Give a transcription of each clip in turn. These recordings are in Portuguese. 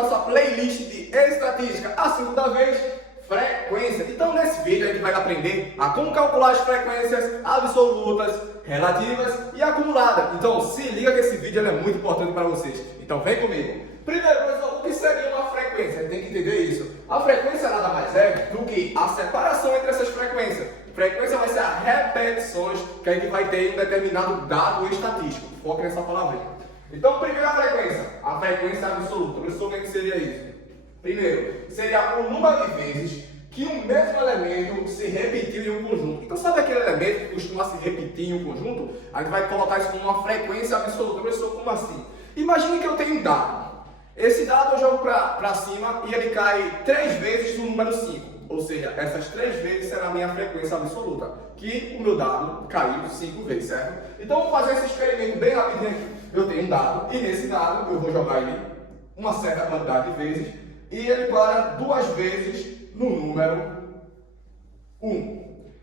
a nossa playlist de estatística, a segunda vez, frequência. Então nesse vídeo a gente vai aprender a como calcular as frequências absolutas, relativas e acumuladas. Então se liga que esse vídeo é muito importante para vocês. Então vem comigo. Primeiro, pessoal, o que seria uma frequência? Tem que entender isso. A frequência nada mais é do que a separação entre essas frequências. Frequência vai ser as repetições que a gente vai ter em um determinado dado estatístico. Foca nessa palavrinha. Então, primeiro a frequência absoluta. Resumo que seria isso. Primeiro, seria o número de vezes que um mesmo elemento se repetiu em um conjunto. Então, sabe aquele elemento que costuma se repetir em um conjunto? A gente vai colocar isso como uma frequência absoluta. Professor, como assim? Imagine que eu tenho um dado. Esse dado eu jogo para cima e ele cai 3 vezes no número 5. Ou seja, essas 3 vezes será a minha frequência absoluta. Que o meu dado caiu 5 vezes, certo? Então, vamos fazer esse experimento bem rapidinho aqui. Eu tenho um dado e nesse dado eu vou jogar ele uma certa quantidade de vezes e ele para 2 vezes no número 1.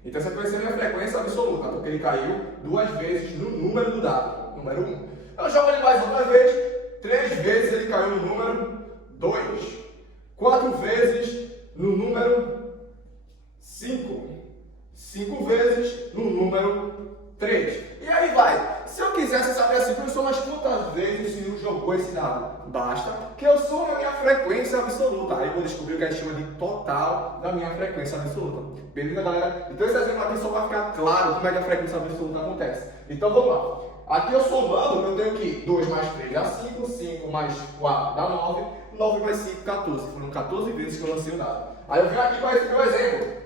Então, essa vai ser a minha frequência absoluta, porque ele caiu 2 vezes no número do dado, número 1. Eu jogo ele mais outra vez. 3 vezes ele caiu no número 2. 4 vezes no número 5. 5 vezes no número 3. E aí vai. Se eu quisesse saber assim, professor, mas quantas vezes o senhor jogou esse dado? Basta que eu some a minha frequência absoluta. Aí eu vou descobrir o que a gente chama de total da minha frequência absoluta. Beleza, galera? Então esse exemplo aqui só vai ficar claro como é que a frequência absoluta acontece. Então vamos lá. Aqui eu somando, eu tenho que 2 mais 3 dá 5, 5 mais 4 dá 9, 9 mais 5, 14. Foram 14 vezes que eu lancei o dado. Aí eu venho aqui para esse meu exemplo.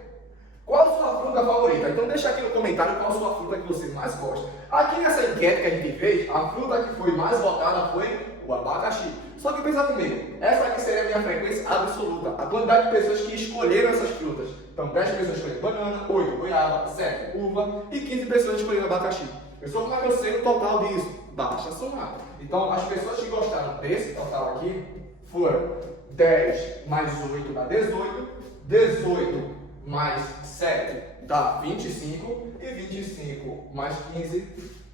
Qual a sua fruta favorita? Então deixa aqui no comentário qual a sua fruta que você mais gosta. Aqui nessa enquete que a gente fez, a fruta que foi mais votada foi o abacaxi. Só que pensa comigo, essa aqui seria a minha frequência absoluta, a quantidade de pessoas que escolheram essas frutas. Então 10 pessoas escolheram banana, 8 goiaba, 7 uva e 15 pessoas escolheram abacaxi. Pessoal, como é que eu sei o total disso? Basta somar. Então, as pessoas que gostaram desse total aqui foram 10 mais 8 dá 18, 18 mais 7 dá 25 e 25 mais 15,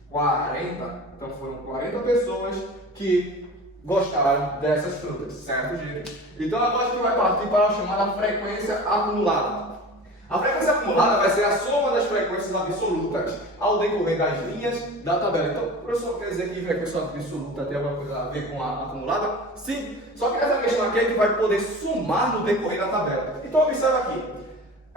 40. Então, foram 40 pessoas que gostaram dessas frutas, certo, gente? Então, agora a gente vai partir para a chamada frequência acumulada. A frequência acumulada vai ser a soma das frequências absolutas ao decorrer das linhas da tabela. Então, o professor quer dizer que frequência absoluta tem alguma coisa a ver com a acumulada? Sim, só que nessa questão aqui a gente vai poder somar no decorrer da tabela. Então, observa aqui.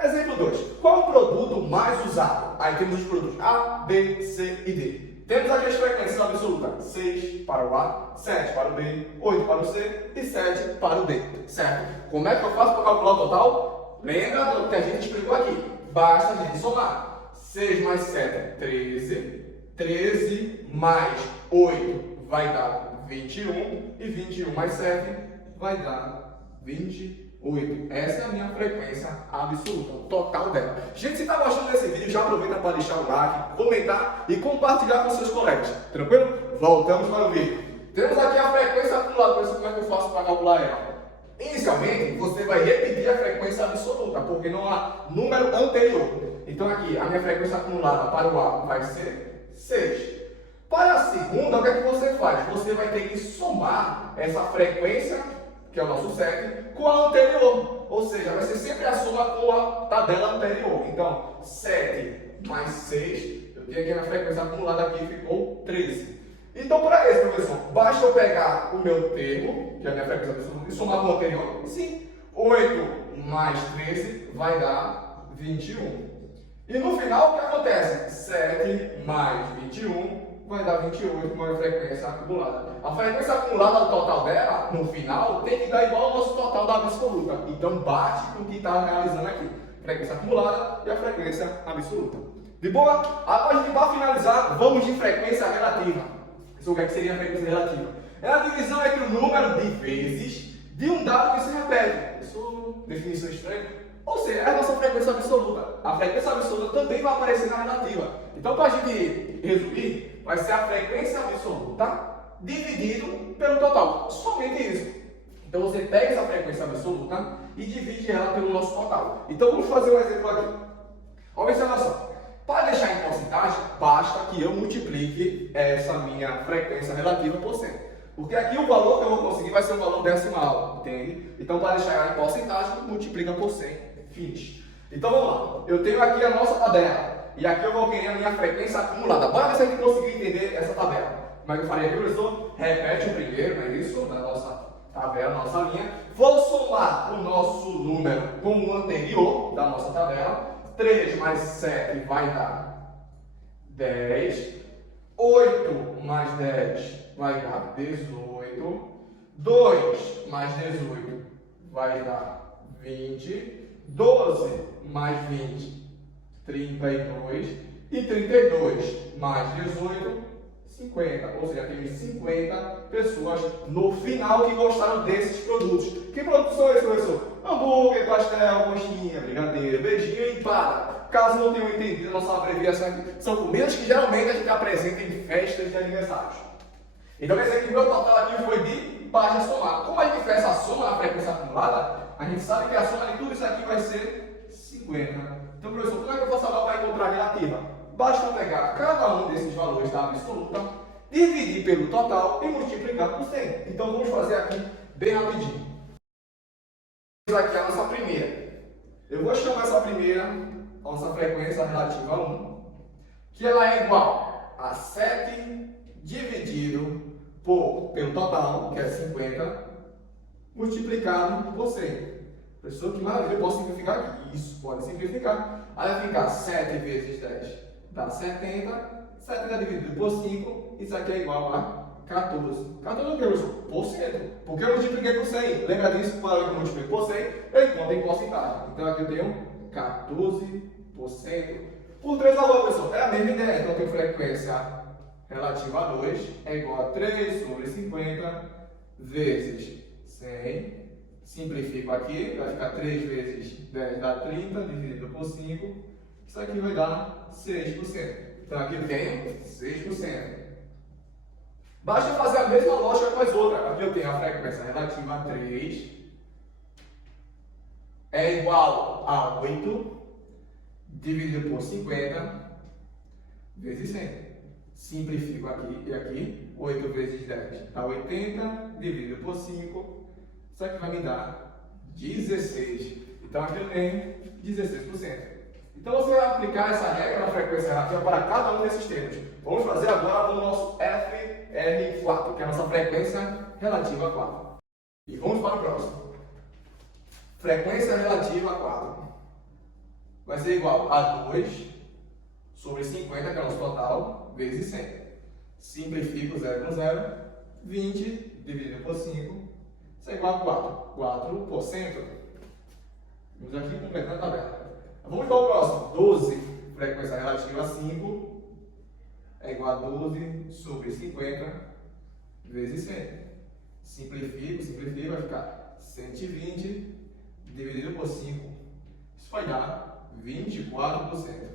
Exemplo 2. Qual o produto mais usado? Aí temos os produtos A, B, C e D. Temos aqui as frequências absolutas. 6 para o A, 7 para o B, 8 para o C e 7 para o D. Certo? Como é que eu faço para calcular o total? Lembra do que a gente explicou aqui? Basta a gente somar. 6 mais 7 é 13. 13 mais 8 vai dar 21. E 21 mais 7 vai dar 28. Essa é a minha frequência absoluta, o total dela. Gente, se está gostando desse vídeo, já aproveita para deixar o like, comentar e compartilhar com seus colegas. Tranquilo? Voltamos para o vídeo. Temos aqui a frequência acumulada. Como é que eu faço para calcular ela? Inicialmente, você vai repetir a frequência absoluta, porque não há número anterior. Então aqui, a minha frequência acumulada para o A vai ser 6. Para a segunda, o que é que você faz? Você vai ter que somar essa frequência, que é o nosso 7, com a anterior. Ou seja, vai ser sempre a soma com a tabela anterior. Então, 7 mais 6, eu tenho aqui a minha frequência acumulada aqui, ficou 13. Então, para esse, professor, basta eu pegar o meu termo, que é a minha frequência absoluta, e somar com o anterior? Sim. 8 mais 13 vai dar 21. E no final, o que acontece? 7 mais 21 vai dar 28 com a frequência acumulada. A frequência acumulada, o total dela, no final, tem que dar igual ao nosso total da absoluta. Então, bate com o que está realizando aqui. Frequência acumulada e a frequência absoluta. De boa? Agora, para finalizar, vamos de frequência relativa. O que seria a frequência relativa? É a divisão entre o número de vezes de um dado que se repete. Isso, definição estranha. Ou seja, é a nossa frequência absoluta. A frequência absoluta também vai aparecer na relativa. Então, para a gente resumir, vai ser a frequência absoluta dividido pelo total. Somente isso. Então, você pega essa frequência absoluta e divide ela pelo nosso total. Então, vamos fazer um exemplo aqui. Observação. Para deixar em porcentagem, basta que eu multiplique essa minha frequência relativa por 100. Porque aqui o valor que eu vou conseguir vai ser um valor decimal, entende? Então, para deixar em porcentagem, multiplica por 100, finish. Então, vamos lá. Eu tenho aqui a nossa tabela. E aqui eu vou querer a minha frequência acumulada. Bora ver se a gente conseguir entender essa tabela. Como é que eu faria aqui, professor? Repete o primeiro, não é isso? Da nossa tabela, nossa linha. Vou somar o nosso número com o anterior da nossa tabela. 3 mais 7 vai dar 10. 8 mais 10 vai dar 18. 2 mais 18 vai dar 20. 12 mais 20, 32. E 32 mais 18, 50. Ou seja, temos 50 pessoas no final que gostaram desses produtos. Que produtos são esses, professor? Hambúrguer, pastel, coxinha, brigadeiro, beijinho e empada. Caso não tenham entendido a nossa abreviação aqui, são comidas que geralmente a gente apresenta em festas de aniversários. Então quer dizer que o meu total aqui foi de página somada. Como a gente fez essa soma na frequência acumulada, a gente sabe que a soma de tudo isso aqui vai ser 50. Então, professor, como é que eu faço agora para encontrar a relativa? Basta pegar cada um desses valores da absoluta, dividir pelo total e multiplicar por 100. Então vamos fazer aqui bem rapidinho. Vamos aqui a nossa primeira. Eu vou chamar essa primeira a nossa frequência relativa a 1, que ela é igual a 7 dividido pelo total, que é 50, multiplicado por 100. Professor, que maravilha, eu posso simplificar aqui. Isso, pode simplificar. Aí vai ficar 7 vezes 10 dá 70. 70 dividido por 5, isso aqui é igual a 14. 14 é o que, professor? Por cento. Porque eu multipliquei por 100. Lembra disso? Quando eu multiplico por 100, eu encontro em porcentagem. Então aqui eu tenho 14%. Por 3 valores, professor, é a mesma ideia. Então eu tenho frequência relativa a 2 é igual a 3 sobre 50 vezes 100. Simplifico aqui, vai ficar 3 vezes 10 dá 30, dividido por 5. Isso aqui vai dar 6%. Então aqui eu tenho 6%. Basta fazer a mesma lógica com as outras. Aqui eu tenho a frequência relativa a 3 é igual a 8 dividido por 50 vezes 100. Simplifico aqui e aqui. 8 vezes 10 dá 80, dividido por 5. Isso aqui vai me dar 16. Então aqui eu tenho 16%. Então você vai aplicar essa regra na frequência relativa para cada um desses termos. Vamos fazer agora o nosso FR4, que é a nossa frequência relativa a 4. E vamos para o próximo. Frequência relativa a 4 vai ser igual a 2 sobre 50, que é o nosso total, vezes 100. Simplifico 0 com 0. 20 dividido por 5. Isso é igual a 4. 4%. Vamos aqui completando a tabela. Vamos para o próximo. 12, frequência relativa a 5, é igual a 12 sobre 50 vezes 100. Simplifico, vai ficar 120 dividido por 5. Isso vai dar 24%.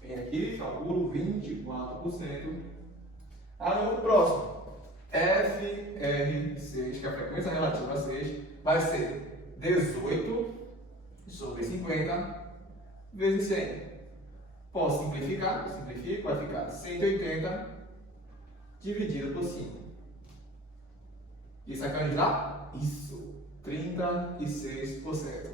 Vem aqui, calculo 24%. Aí vamos para o próximo. FR6, que é a frequência relativa a 6, vai ser 18 sobre 50 vezes 100. Posso simplificar? Simplifico, vai ficar 180 dividido por 5. Isso aqui vai me dar? Isso, 36%.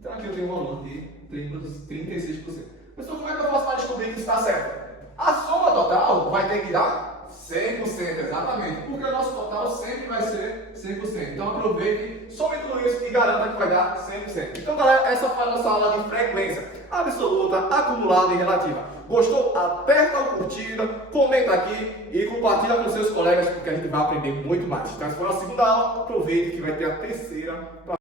Então aqui eu tenho um valor de 36%. Pessoal, como é que eu faço para descobrir que isso está certo? A soma total vai ter que dar 100%, exatamente, porque o nosso total sempre vai ser 100%. Então aproveite, some tudo isso e garanta que vai dar 100%. Então galera, essa foi a nossa aula de frequência absoluta, acumulada e relativa. Gostou? Aperta o curtida, comenta aqui e compartilha com seus colegas, porque a gente vai aprender muito mais. Então essa foi a segunda aula, aproveite que vai ter a terceira.